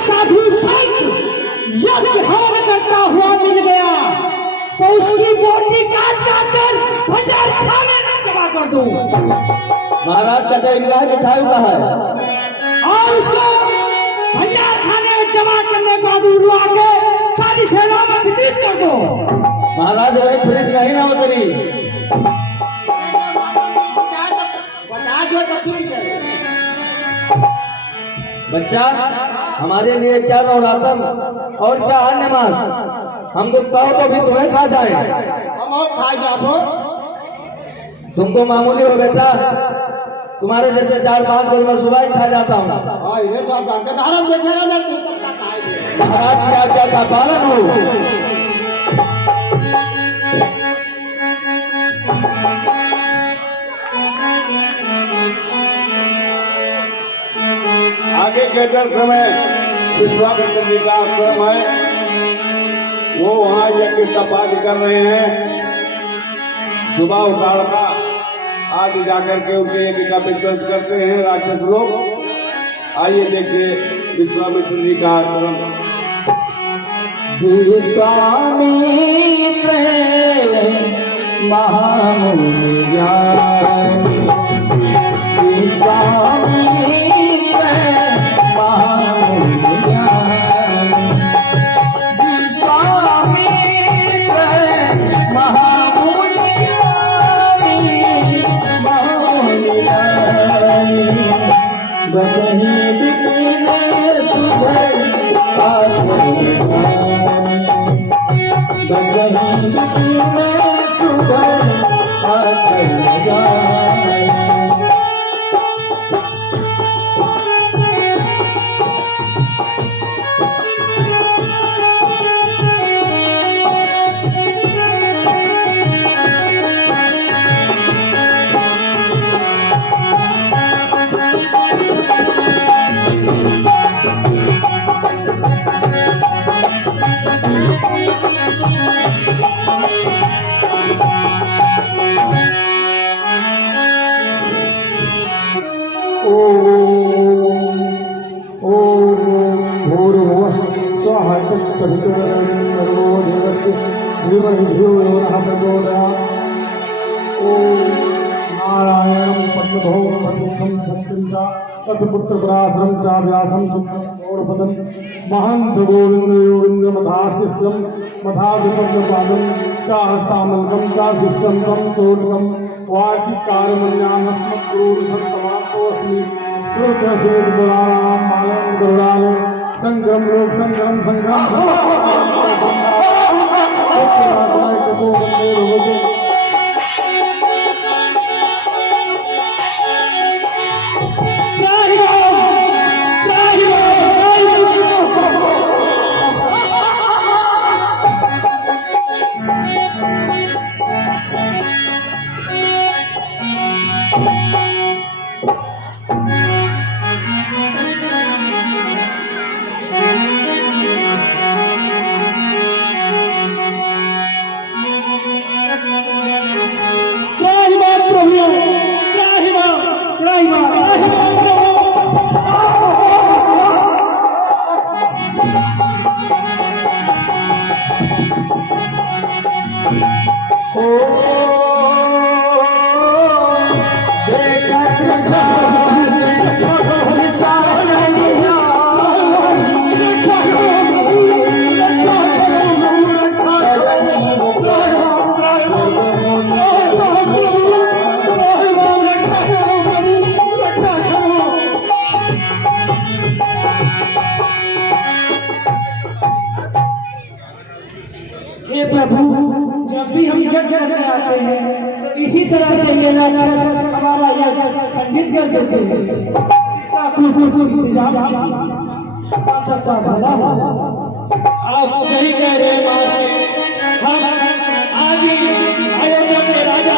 साधु संत यज्ञ हवन करता हुआ मिल गया तो उसकी बोटी काट कर भंडार खाने में जमा कर दो। महाराज का इलाज दिखाई हुआ है और उसको भंडार खाने में जमा करने के बाद उड़वा के सारी सेना में वितरित कर दो। महाराज वही फ्रिज नहीं ना उतरी। बच्चा हमारे लिए क्या नवरातम और क्या अन्य मास, हम तो कहो तो भी तुम्हें खा जाए। हम और खा जाओ। तुम तो मामूली हो बेटा, तुम्हारे जैसे 4-5 गोल में सुबह ही खा जाता हूँ। ये तो आप गंगाधारा देखे रहो ना, तू कब तक खाएंगे? महाराज की आज्ञा का पालन हो। आगे के दर्श में विश्वामित्र जी का आश्रम है, वो वहाँ यज्ञ तपादि कर रहे हैं। सुबह उतार का आदि जाकर के उनके यज्ञ का विध्वंस करते हैं राक्षस लोग। आइए देखिए विश्वामित्र जी का आश्रम। विश्वामित्र महामुनि ज्ञानी, विश्वामित्र महामुनि ज्ञानी, विश्वामित्र महामुनि ज्ञानी, बसहि विपिन सुधर आश्रम ज्ञानी, बसहि विपिन सुधर आश्रम ज्ञानी। नारायणं पद्मभौमवसिष्ठं सत्पुरुषा सतपुत्र व्यासं चाव्यासं सुखपदं महंत गोविंद योगिंद्र मधाशिष्यं मधाधिपद्मपादं चाहस्तामलकं चाशिष्यं तं तोटकं वार्तिकारमन्यानस्मद्गुरुसन्तमातोऽस्मि श्रोत्रसेतुराणां मालयं गरुडालय संग्रम लोक संग्रम संग्राम हे प्रभु, जब भी हम यज्ञ करने आते हैं तो इसी तरह से ये राक्षस हमारा यज्ञ खंडित कर देते हैं। इसका कुछ इंतजाम आप सबका भला हो। आप सही कह रहे हैं। हम आज ही अयोध्या के राजा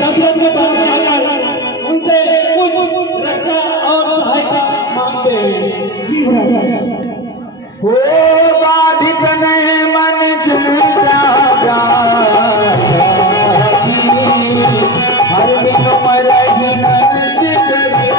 दशरथ के पास जाकर उनसे कुछ रक्षा और सहायता मांगते हैं। जी महाराज। हो बाधित ने मन चिंता हर दिन मरही नर से चली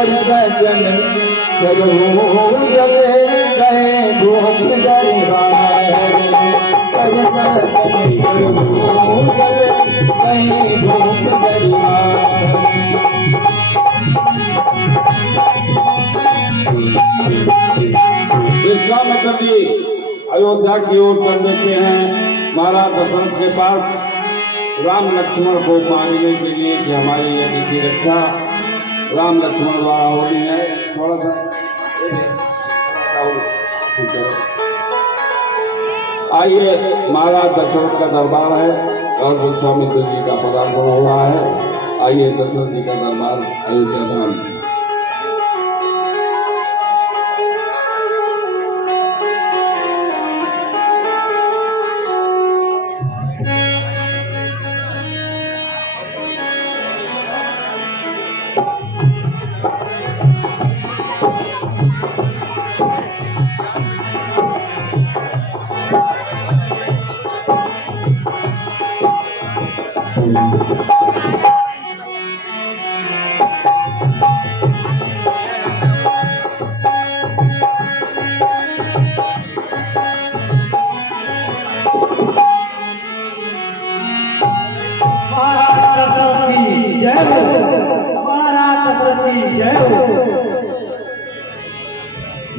और सजन सरोजल गए भूख दरबार और सजन सरोजल गए भूख दरबार। विश्वामित्र जी अयोध्या की ओर चल देते हैं महाराज दशरथ के पास राम लक्ष्मण को मांगने के लिए कि हमारी यज्ञ की रक्षा राम लक्ष्मण द्वारा होनी है। थोड़ा सा आइए, महाराज दशरथ का दरबार है और विश्वामित्र जी का पदार्पण हो रहा है। आइए दशरथ जी का दरबार अयोध्या धाम।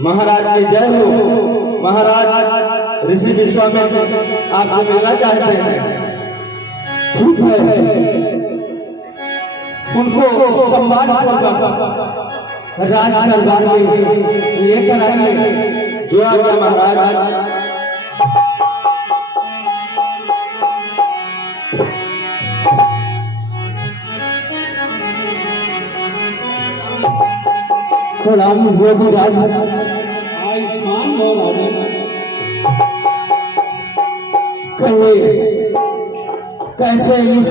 महाराज की जय हो। महाराज ऋषि विश्वामित्र आपसे मिलना चाहते हैं। ठीक है, उनको सम्मान राज दरबार में लेकर आइए। जो आज्ञा महाराज। प्रणाम योगीराज। आयुष्मान भव राजन। कहिए कैसे इस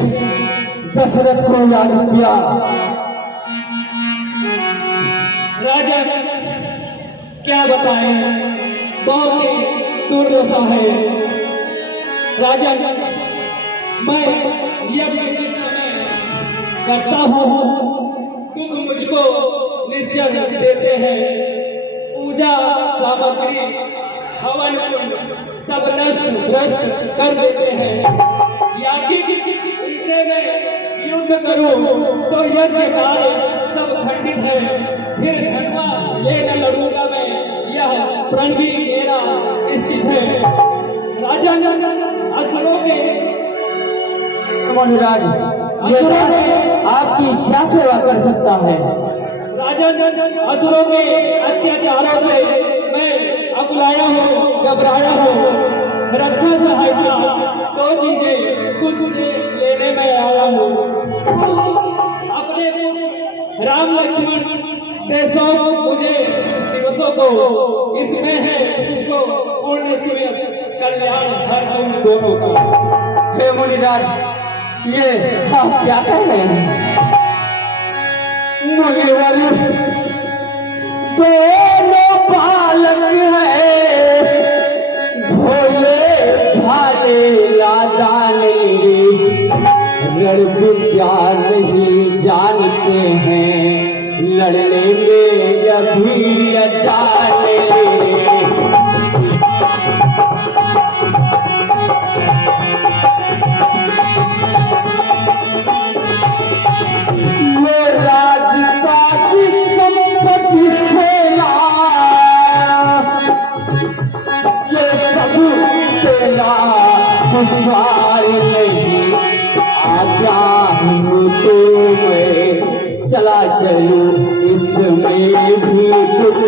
दशरथ को याद किया? राजा क्या बताएं, बहुत ही दुर्दशा है। राजा मैं यज्ञ के समय करता हूँ, तुम मुझको निश्चय देते हैं। पूजा सामग्री हवन कुंड सब नष्ट भ्रष्ट कर देते हैं। याज्ञिक उनसे मैं युद्ध करूं तो यज्ञ कार्य सब खंडित है। फिर धनवा ले न लड़ूंगा मैं, यह प्रण भी मेरा निश्चित है। राजा असुरों के मुनिराज, ये दास आपकी क्या सेवा कर सकता है? राजन असुरों के अत्याचारों से मैं अकुलाया हूँ, घबराया हूँ। रक्षा सहायता दो चीजें तुझसे लेने में आया हूँ। अपने राम लक्ष्मण देशों मुझे कुछ दिवसों को इसमें है तुझको पूर्ण सूर्य कल्याण हर्ष दोनों का। हे मुनिराज, ये आप क्या कह रहे हैं? मुनिवर दोनों बालक है, भोले भाले लादान, रण विद्या नहीं जानते हैं, लड़ने में अभी अजाने। सारे नहीं आज्ञा तो मैं चला चलूं, इसमें भी कुछ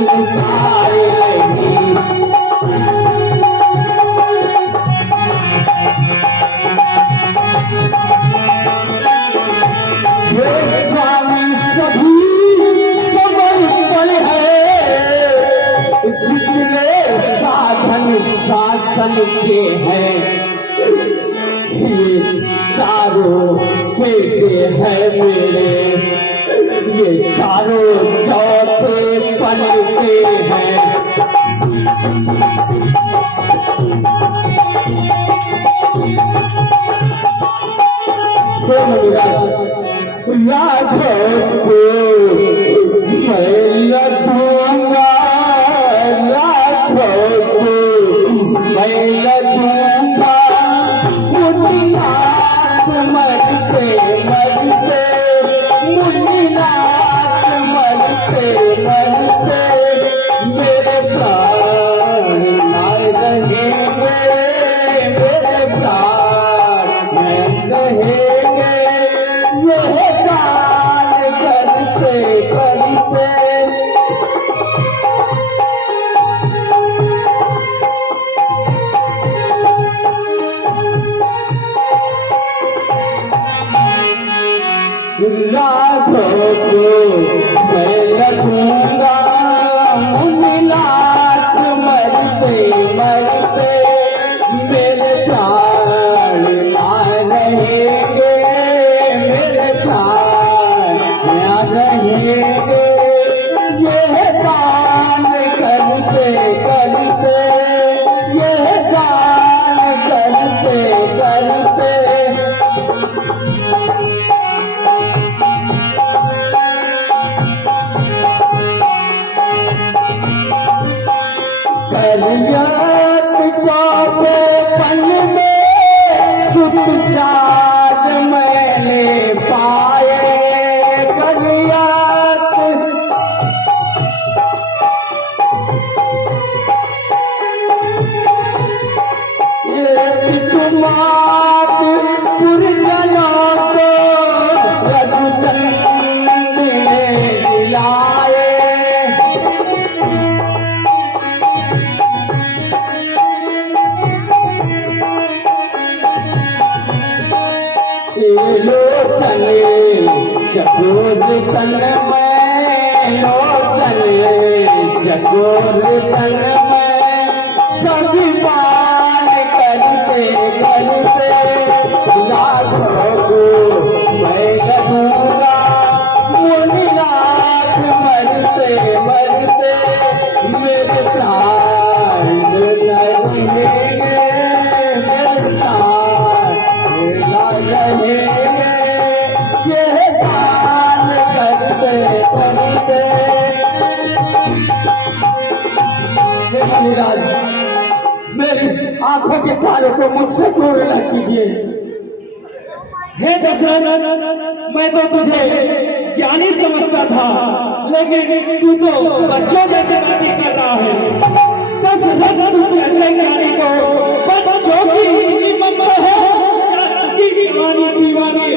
इनकार नहीं। ये स्वामी सभी समर्पण है, जितने साधन शासन के हैं। ये चारों बेटे हैं मेरे, ये चारों चौथे पन के हैं। राघव को मैं दूंगा लाखों को, मैं दूंगा मुन्नीनाथ मरते मरते, मुन्नीनाथ मरते मरते मेरे प्राण ना रहेंगे, मेरे प्राण न रहेंगे, यह गान करते करते। राघव को मैं लगूंगा मुन्नीनाथ मरते मरते मेरे प्राण ना रहेंगे, मेरे प्राण ना रहेंगे, यह गान करते करते, यह गान करते करते। कलियात चौथे पल में सुत चार मैंने पाए, कलियात एक कुमार पुरजनों को रघुचंद ने दिलाए। लोचने चकोर तन में, लोचने चकोर तन में सभी पान करते करते राघव को मैं लगूंगा मुन्नीनाथ मरते मरते मेरे प्राण न रहेंगे, मेरे प्राण न रहेंगे, यह गान करते करते। हे मुनिराज, मेरी आंखों के तारे को मुझसे दूर न कीजिए। हे दशरथ, मैं तो तुझे ज्ञानी समझता था, लेकिन तू तो बच्चों जैसे बातें कर रहा है। दशरथ, तू ऐसे ज्ञानी को बच्चों की ममता है, दीवानी दीवानी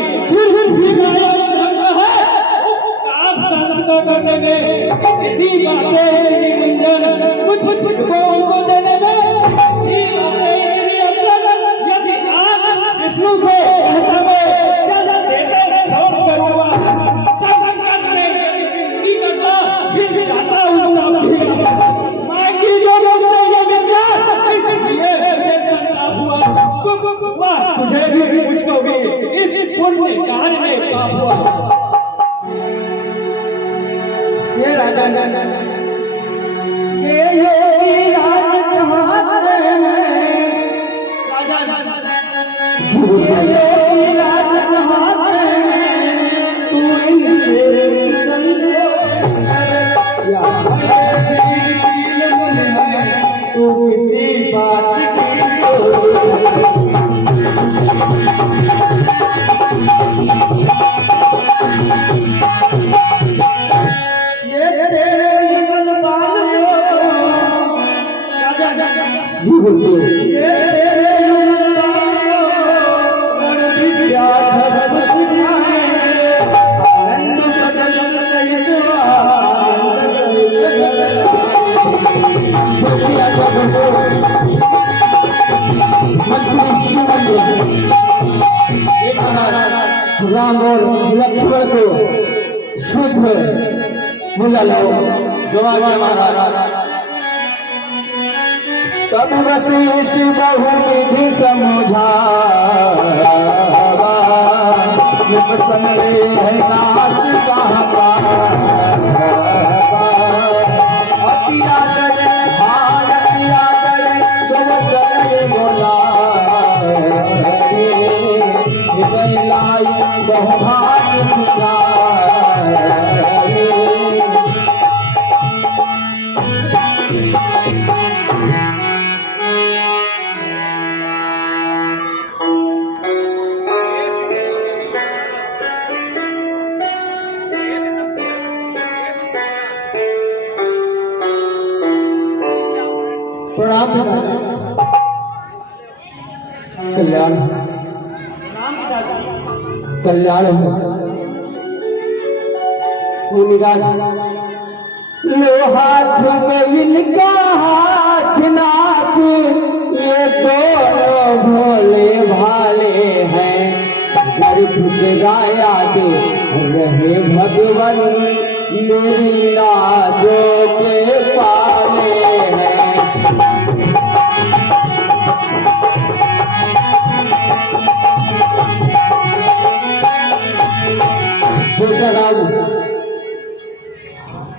आप संत को करने में इतनी बातें, इतनी मुंजन, कुछ उनको देने में इतनी बातें, इतनी अफसर, यदि आप विष्णु से कहता में चल देते छोड़ करूंगा, संकट से की करना, फिर जाता हूँ तब भी मांगी जो मुझसे ये विचार, इसलिए ये संकट हुआ। तुझे भी मुझको भी इस पुण्य कार्य में पाप हुआ। हे राजा, ये योगी राजकुमार हैं, ये योगी राजकुमार हैं, तू इनसे संतोष कर, या तू किसी बात की सोच। राम और लक्ष्मण को शुद्ध बुला लो। जवाब महाराज, तब वशिष्ठ बहुविधि समझा, है नाश कहा अतिया करे भारतिया करे तो बोला बहुभाग्य सिखा प्रणाम पिताजी। कल्याण कल्याण हो। लो हाथ में इनका हाथ नाथ, ये दोनों भोले भाले हैं। गर्भ जगाया दे रहे भगवान, मेरी लाजों के पाले हैं।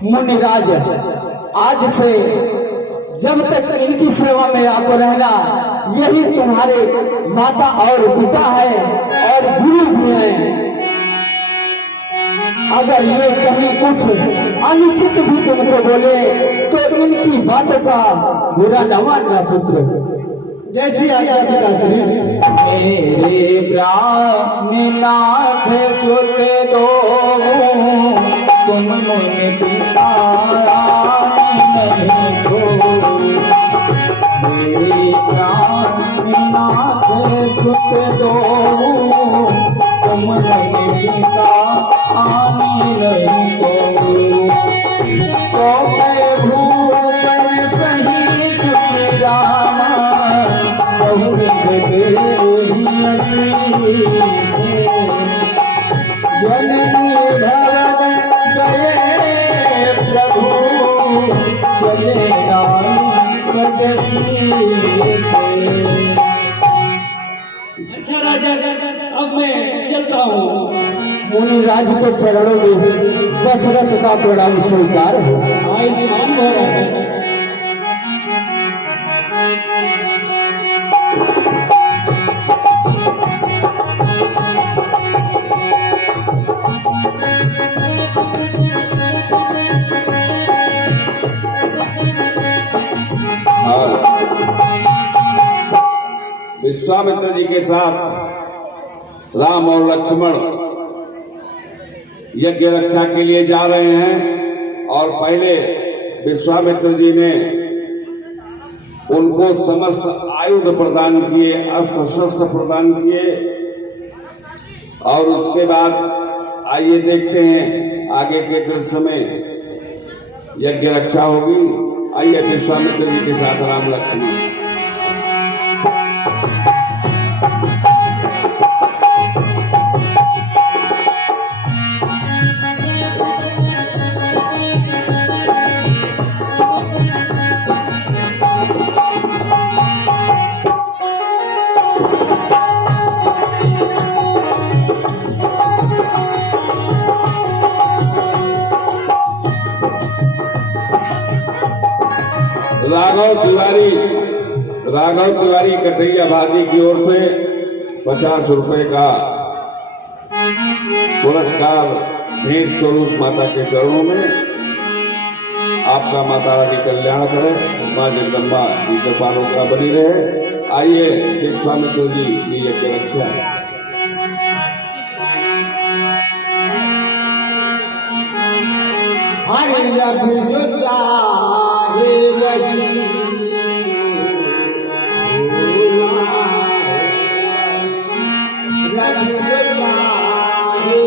मुनिराज, आज से जब तक इनकी सेवा में आपको रहना, यही तुम्हारे माता और पिता है और गुरु भी हैं। अगर ये कहीं कुछ अनुचित भी तुमको बोले तो इनकी बातों का बुरा न मानना पुत्र। जैसी आज्ञा पिताश्री। मेरे प्राणनाथ सुत दो, तुम मुनि पिता नहीं हो। मेरे प्राणनाथ सुत दो, तुम मुनि पिता नहीं हो। सो भूपर सही सुखरामा, जननी भवन गए प्रभु, चले अच्छा राजा, अब मैं चलता हूँ। मुनिराज के चरणों में ही दशरथ का प्रणाम स्वीकार हो। आयुष्मान भव राजा। विश्वामित्र जी के साथ राम और लक्ष्मण यज्ञ रक्षा के लिए जा रहे हैं। और पहले विश्वामित्र जी ने उनको समस्त आयुध प्रदान किए, अस्त्र शस्त्र प्रदान किए। और उसके बाद आइए देखते हैं आगे के दृश्य में यज्ञ रक्षा होगी। आइए विश्वामित्र जी के साथ राम लक्ष्मण। राघव तिवारी कटैया वादी की ओर से 50 रुपए का पुरस्कार भेंट स्वरूप माता के चरणों में। आपका माता रानी कल्याण करे, मां जगदम्बा जी के पालों का बनी रहे। आइए विश्वामित्र जी की यज्ञ रक्षा। हरि रघु जो चाहे वही रघु जो चाहे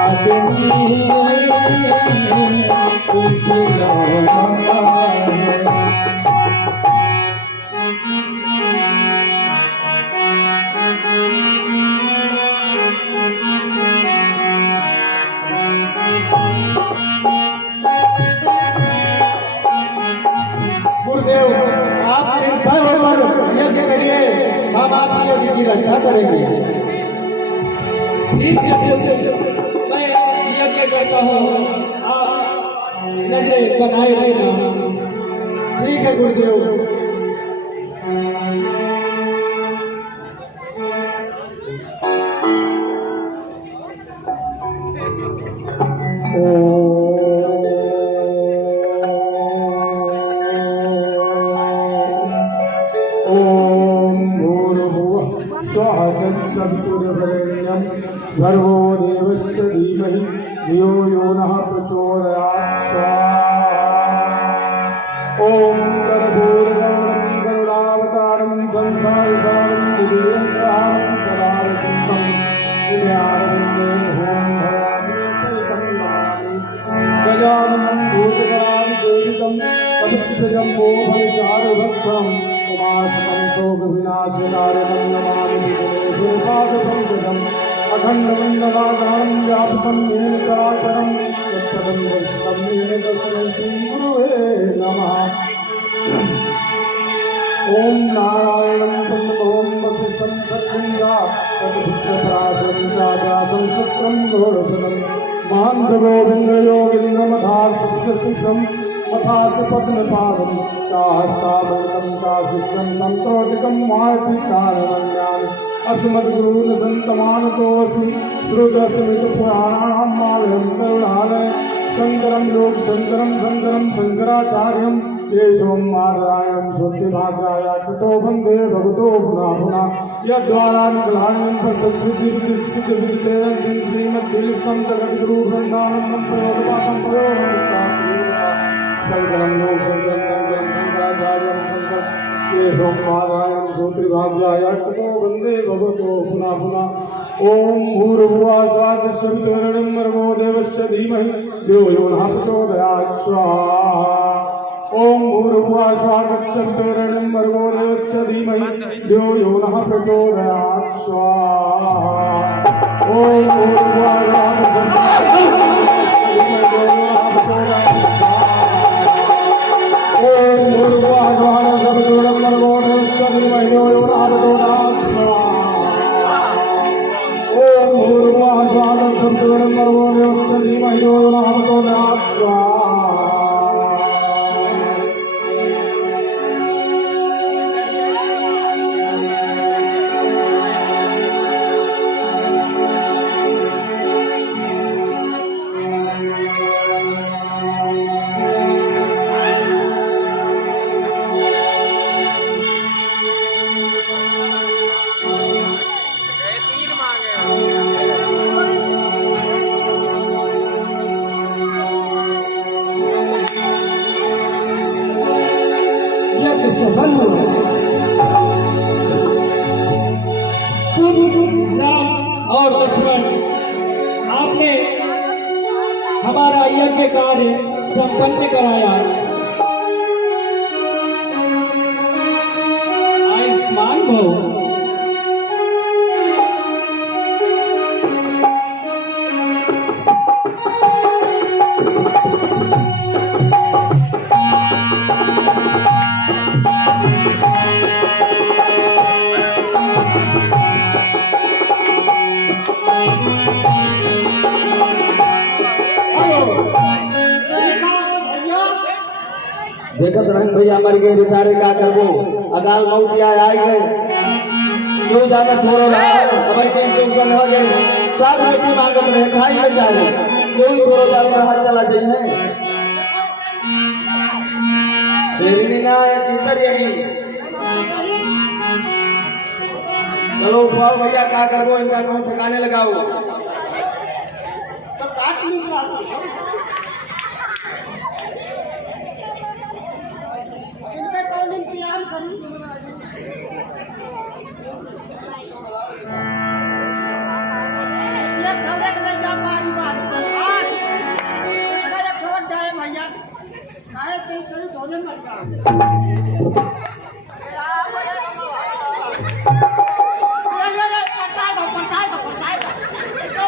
आदमी गुरुदेव आप निर्भय होकर यज्ञ करिए, हम आपकी यज्ञ की रक्षा करेंगे। ठीक है, मैं यज्ञ करता हूँ, आप नजरें बनाए रखना। ठीक है गुरुदेव। सवितुर्वरेण्यं भर्गो देवस्य धीमहि धियो यो नः प्रचोदयात् स्वाहा। ओम कर्पूरगौरं गरुडावतारं संसारसारं दिव्येन्द्रहारं सदा वसन्तं हृदयारविन्दे ॐ भवानी सहितं नमामि। गजाननं भूतगणाभिषेकितं पवित्रजम्बोफलचारुभक्षणम् उमासुतं शोकविनाशकारणं नमामि। पादपङ्कजम् अखण्डमण्डलाकारं व्याप्तं येन चराचरं यत्पदं दर्शितं येन तस्मै श्रीगुरुवे नमः। ॐ नारायणं पद्मभवं वसिष्ठं सत्पुञ्जा तद्भुत्रपराशरं चाजासं सत्रं घोरपदं मान्धगोविन्दयोगिन्द्रमथाशिष्यं मथास पद्मपादं चाहस्तामृतं चाशिष्यं तन्त्रोटिकं मारुतिकारणं ज्ञान अस्मद्गुरून् सन्तमानतोऽस्मि श्रुतस्मृतपुराणानां मालयं करुणालय शङ्करं लोकशङ्करं शङ्करं शङ्कराचार्यं केशवं माधवायणं श्रुतिभाषाया ततो वन्दे भगवतो पुनः पुनः यद्वारा निगलाण्यं प्रसिद्धिविदितेन श्रीमद्विलिष्टं जगद्गुरुवृन्दानन्दं प्रयोगपाठं प्रयोगं शङ्करं लोकशङ्करं शङ्करं शङ्कराचार्यं शङ्करं केशवं माधवायणं श्रुतिभाषाया ततो वन्दे भगवतो पुनः पुनः। ओम भूर्भुवः स्वः तत्सवितुर्वरेण्यं भर्गो देवस्य धीमहि धियो यो नः प्रचोदयात् स्वाहा। ओम भूर्भुवः स्वः तत्सवितुर्वरेण्यं भर्गो देवस्य धीमहि धियो यो नः प्रचोदयात् स्वाहा। ओम भूर्भुवः स्वः तत्सवितुर्वरेण्यं भर्गो देवस्य धीमहि धियो यो नः प्रचोदयात् स्वाहा। संतुलन मर्गो देवस्य धीमहि धियो यो नः प्रचोदयात् स्वाहा। सफल हुआ। राम और लक्ष्मण, आपने हमारा यज्ञ कार्य संपन्न कराया। आयुष्मान भव। देखत रहन भैया मर गए बेचारे, का करबो, अकाल मौत आई गए, क्यों जाकर थोड़ा रहा अब टेंशन हो गए, सब रोटी मांगत रहे, खाई में चाहे कोई थोड़ा जाकर हाथ चला जाइए शेरनी ना है चीतर यही। चलो उठाओ भैया, क्या करबो, इनका कौन ठिकाने लगाओ। तो काट ली इनका कौन इंतजाम करूं। ये खबरें ले जा पारी बात अगर छोड़ जाए भैया काहे पे चली धोने मत जा। ये पटाएगा तो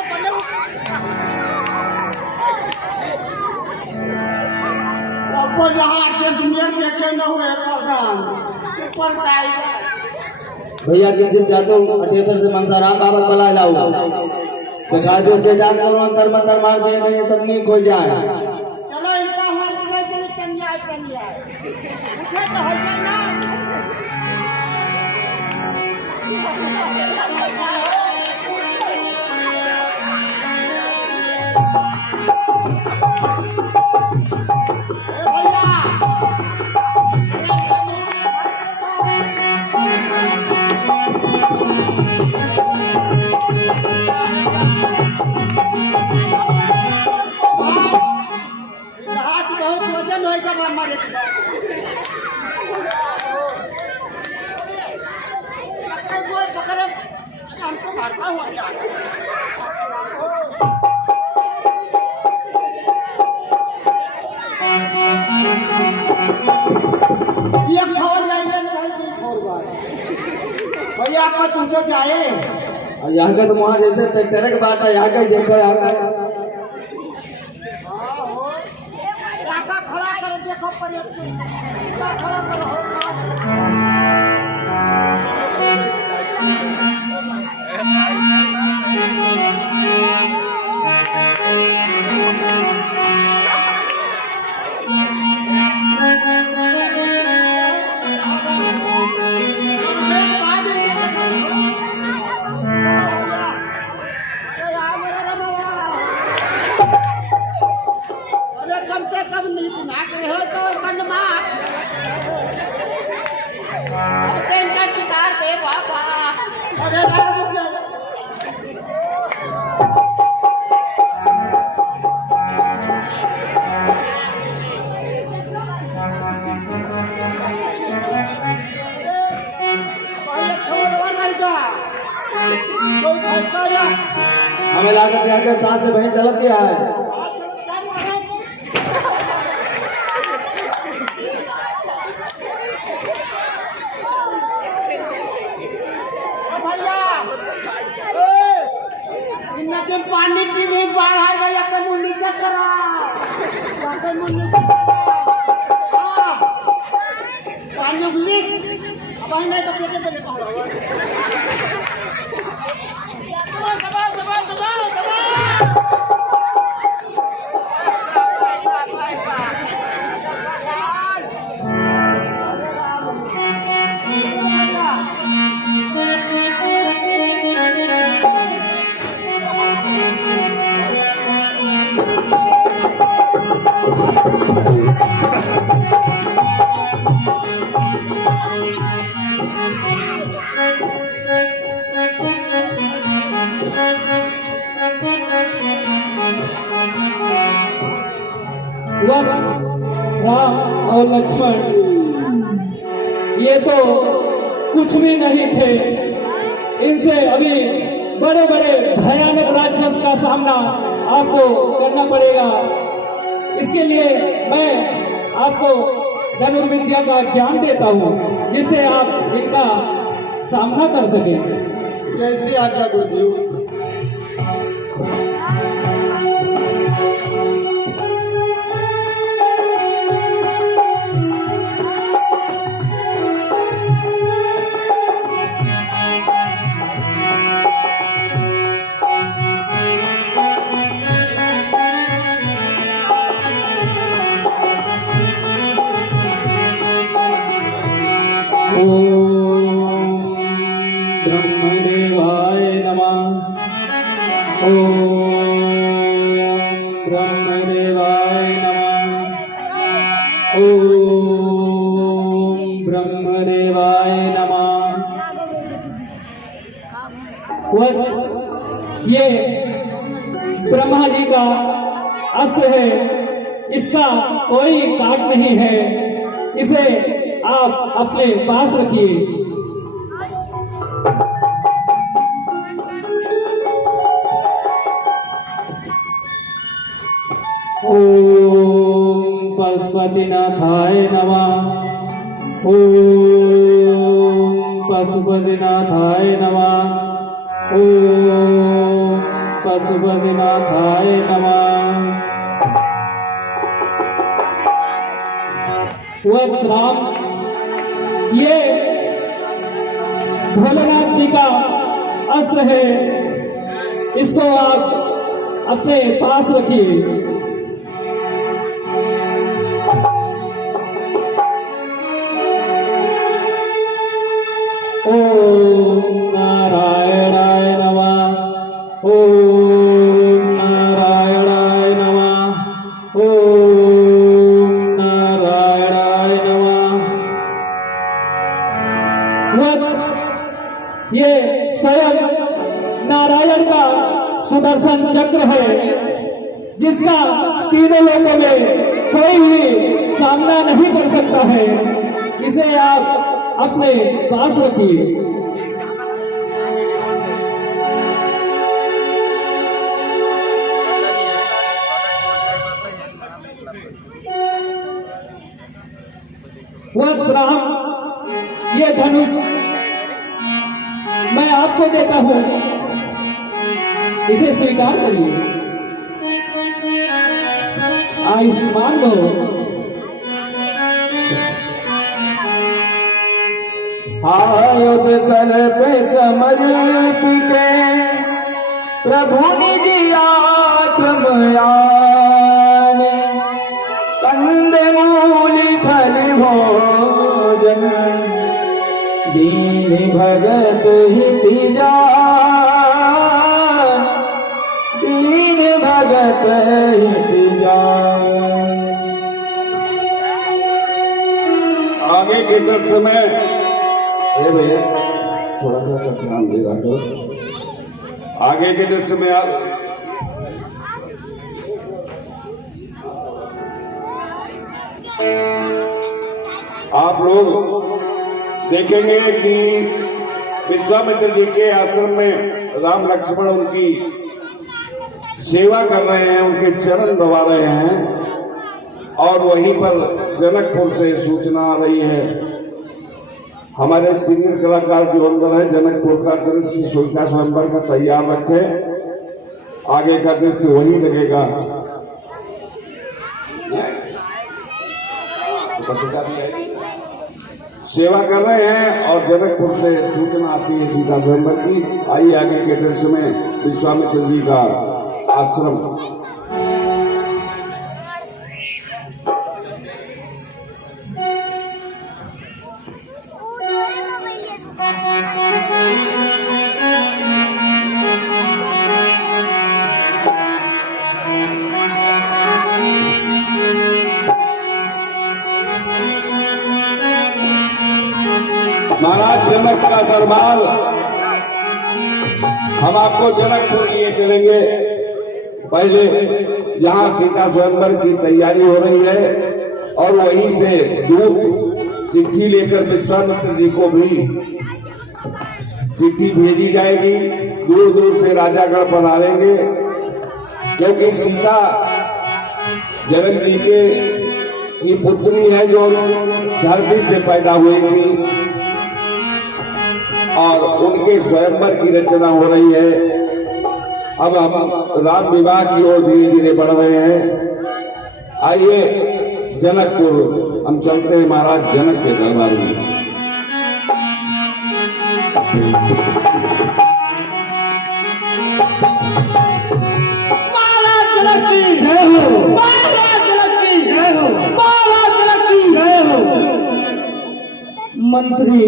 कोई लहार से सुनियर देखे न हुए प्रधान ऊपर काई भैया किंचित जातो अटेसर से मनसाराम बाबा बला जाओ दिखा दो के जान करो अंतर मंतर मार दिए भैया सब नहीं कोई जाए चलो इनका हुआ चले चले कन्या उठे तो हो जाए ना भैया का तू तो जाए यहाँ का तो वहाँ जैसे ट्रैक्टर के बात है यहाँ का देखो यहाँ का खड़ा कर देखो खड़ा करो हमें लागत यहाँ के सांस से वहीं चलती है पानी पी ली बाढ़ आ गई या मुंह नीचे करा पानी उगली अब नहीं तो पेटे पे राम और लक्ष्मण ये तो कुछ भी नहीं थे इनसे अभी बड़े बड़े भयानक राक्षस का सामना आपको करना पड़ेगा इसके लिए मैं आपको धनुर्विद्या का ज्ञान देता हूँ जिससे आप इनका सामना कर सकें जैसे आज्ञा गुरुदेव ब्रह्मदेवाय नमः। ओम ब्रह्मदेवाय नमः। ओम ब्रह्मदेवाय नमः। वत्स ये ब्रह्मा जी का अस्त्र है, इसका कोई काट नहीं है, इसे आप अपने पास रखिए। ओम पशुपतिनाथाय नमः। ओम पशुपतिनाथाय नमः। ओम पशुपतिनाथाय नमः। वत्स राम, ये भोलेनाथ जी का अस्त्र है, इसको आप अपने पास रखिए। ओम नारायणाय नमः, ओम नारायणाय नमः, ओम नारायणाय नमः। वत्स, ये स्वयं नारायण का सुदर्शन चक्र है, जिसका तीनों लोकों में कोई भी सामना नहीं कर सकता है। इसे आप अपने पास रखिए। वत्स राम, ये धनुष मैं आपको देता हूं, इसे स्वीकार करिए। आयुष्मान भव। आयुध सर पे समझ पिके प्रभु निज आश्रम आने, कंद मूल फल भोजन दीन भगत हित जान, दीन भगत हित जान। आगे के दृश्य में भैया थोड़ा सा ध्यान दे रहा करो। आगे के दृश्य में आप लोग देखेंगे कि विश्वामित्र जी के आश्रम में राम लक्ष्मण उनकी सेवा कर रहे हैं, उनके चरण दबा रहे हैं। और वहीं पर जनकपुर से सूचना आ रही है। हमारे सीनियर कलाकार जो अंदर है, जनकपुर का दृश्य सूचना स्वयंवर का तैयार रखे, आगे का दृश्य वही लगेगा। सेवा कर रहे हैं और जनकपुर से सूचना आती है सीता स्वयंवर की। आइए आगे के दृश्य में विश्वामित्र जी का आश्रम। महाराज जनक का दरबार, हम आपको जनकपुर लिए चलेंगे। पहले यहाँ सीता स्वयंवर की तैयारी हो रही है और वहीं से दूत चिट्ठी लेकर विश्वामित्र जी को भी चिट्ठी भेजी जाएगी। दूर दूर से राजागण पधारेंगे, क्योंकि सीता जनक जी के की पुत्री है जो धरती से पैदा हुई थी और उनके स्वयंवर की रचना हो रही है। अब हम राम विवाह की ओर धीरे धीरे बढ़ रहे हैं। आइए जनकपुर हम चलते हैं महाराज जनक के दरबार में। महाराज जनक की जय हो, महाराज जनक की जय हो, महाराज जनक की जय हो। मंत्री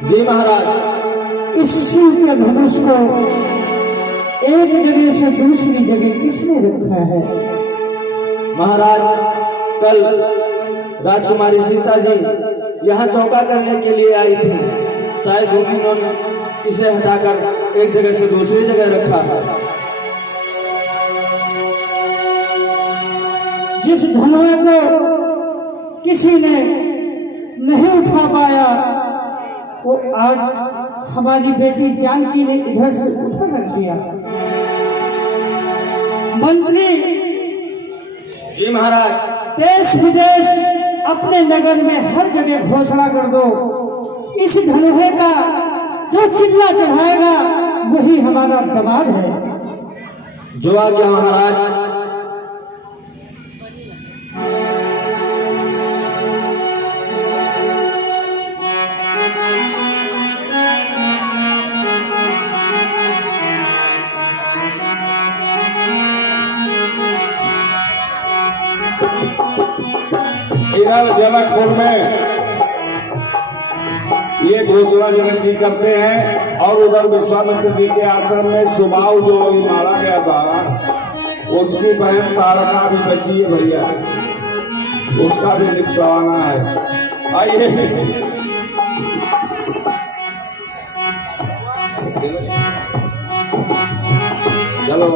जी महाराज, इस शिव के धनुष को एक जगह से दूसरी जगह किसने रखा है? महाराज कल राजकुमारी सीता जी यहाँ चौका करने के लिए आई थी। शायद उन्होंने इसे हटाकर एक जगह से दूसरी जगह रखा है। जिस धनुए को किसी ने नहीं उठा पाया, वो आज हमारी बेटी जानकी ने इधर से उधर रख दिया। मंत्री जी महाराज, देश विदेश अपने नगर में हर जगह घोषणा कर दो, इस धनुहे का जो चिल्ला चढ़ाएगा वही हमारा दमाद है। जो आज्ञा महाराज। इधर जनकपुर में ये घोषणा जनक जी करते हैं और उधर विश्वामित्र जी के आश्रम में सुबाहु जो मारा गया था उसकी बहन तारका भी बची है भैया, उसका भी निपटवाना है। आइए चलो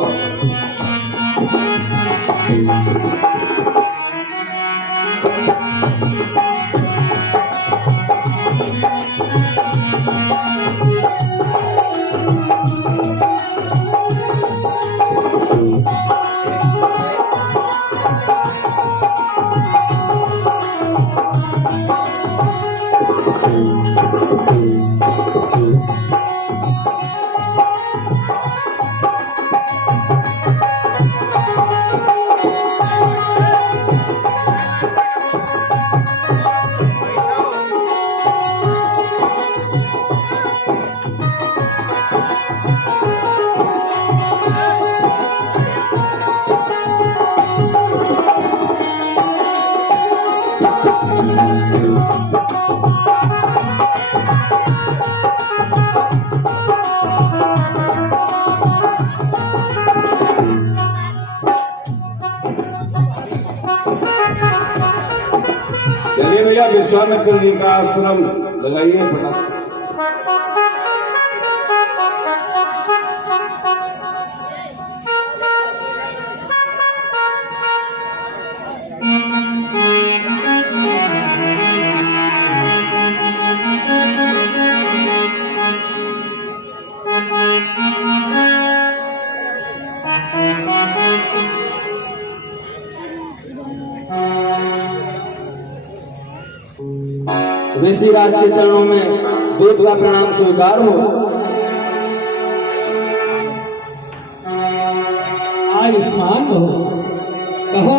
चलिए भैया विश्वामित्र जी का आश्रम लगाइए फटाफट। ऋषि राज के चरणों में दूध का प्रणाम स्वीकार हो। आयुष्मान भव। कहो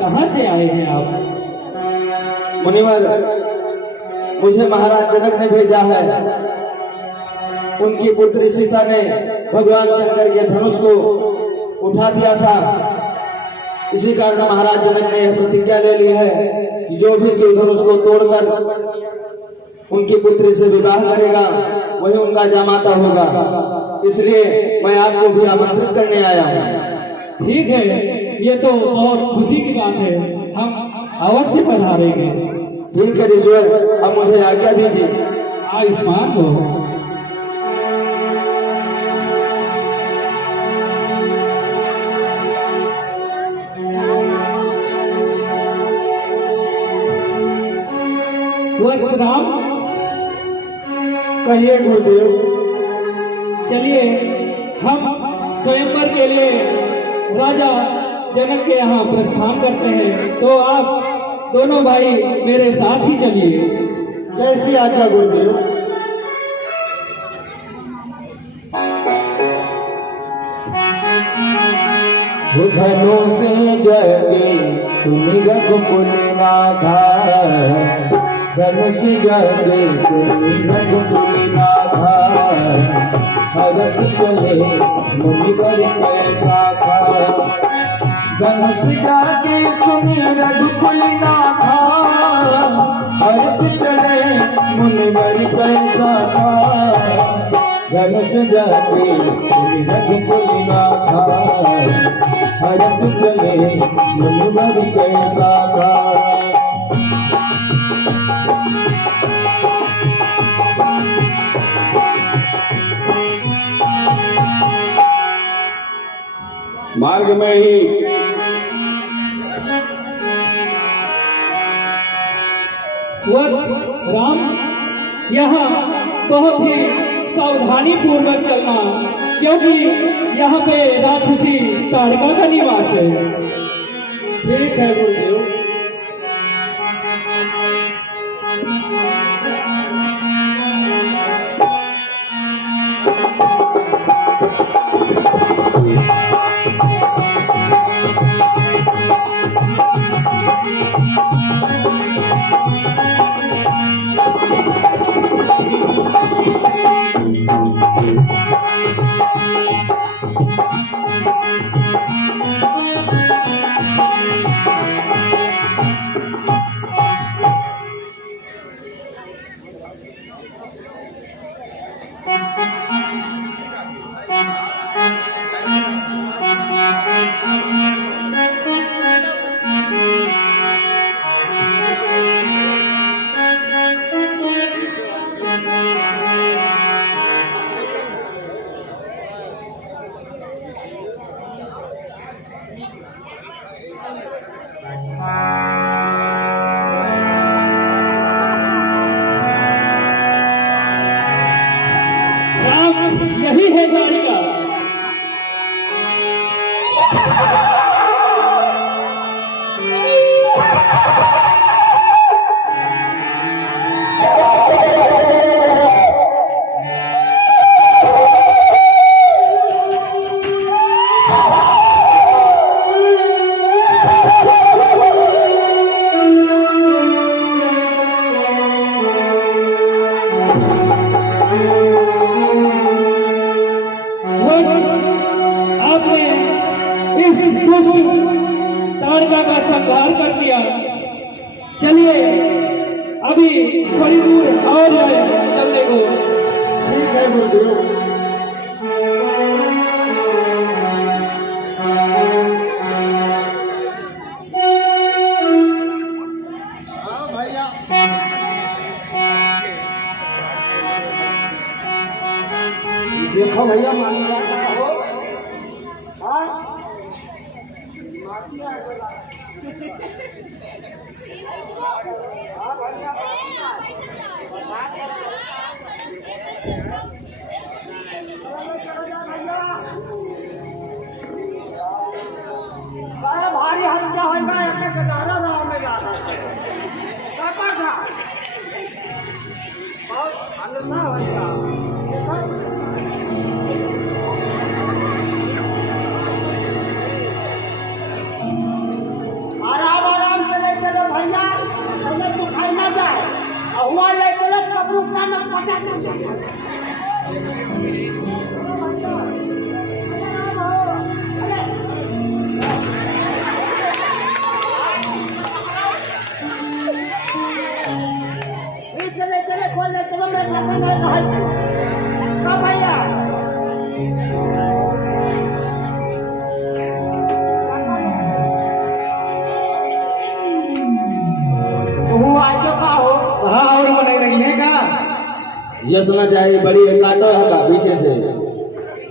कहाँ से आए हैं आप? मुनिवर, मुझे महाराज जनक ने भेजा है। उनकी पुत्री सीता ने भगवान शंकर के धनुष को उठा दिया था, इसी कारण महाराज जनक ने यह प्रतिज्ञा ले ली है कि जो भी शिव धनुष को तोड़कर उनकी पुत्री से विवाह करेगा वही उनका जामाता होगा। इसलिए मैं आपको भी आमंत्रित करने आया हूँ। ठीक है, ये तो बहुत खुशी की बात है, हम अवश्य पधारेंगे। ठीक है ऋषिवर, अब मुझे आज्ञा दीजिए। आयुष्मान भव। राम, कहिए गुरुदेव। चलिए हम स्वयंवर के लिए राजा जनक के यहाँ प्रस्थान करते हैं, तो आप दोनों भाई मेरे साथ ही चलिए। जैसी आज्ञा गुरुदेव। धनुष जगे सुनि रघुकुल नाथा, धनुष जगे सुनि रघुकुल नाथा, हरस चले मुनिवर कैसा था। धनुष जागे सुनि रघुकुल नाथा, हरस चले मुनिवर कैसा था। धनुष जागे सुनि रघुकुल नाथा, हरस चले मुनिवर कैसा था। मार्ग में ही वर्ष राम, यहाँ बहुत ही सावधानी पूर्वक चलना, क्योंकि यहाँ पे राक्षसी ताड़का का निवास है। ठीक है गुरुदेव। उद्धार कर दिया। चलिए अभी थोड़ी दूर और है चलने को। ठीक है गुरुदेव। हाँ भैया। देखो भैया मानिया हो। हाँ बड़ा भारी हत्या होगा एक गदारा राह में जा रहा है काका था बहुत अंदर होगा। आराम आराम से ले चलो भैया, हमें तू खाई ना जाए और हुआ ले चलो कब्रू का न पटा कर चले चले खोल ले चलो मैं कब भैया कहाँ और बनाई लगी है क्या? ये सुना चाहिए बड़ी है, काटो है का पीछे से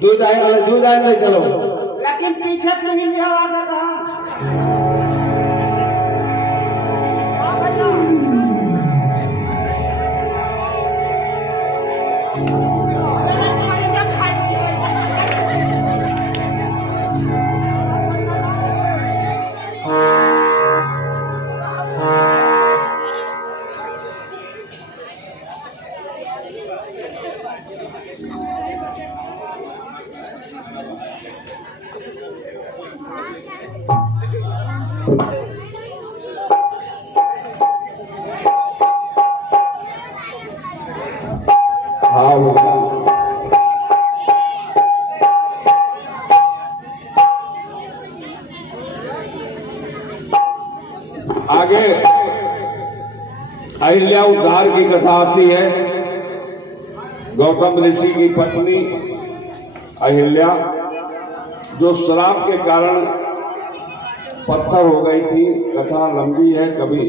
दूध आए ले चलो। लेकिन पीछे से नहीं लिया आगे कहाँ? हाँ आगे अहिल्या उद्धार की कथा आती है। गौतम ऋषि की पत्नी अहिल्या जो श्राप के कारण पत्थर हो गई थी। कथा लंबी है, कभी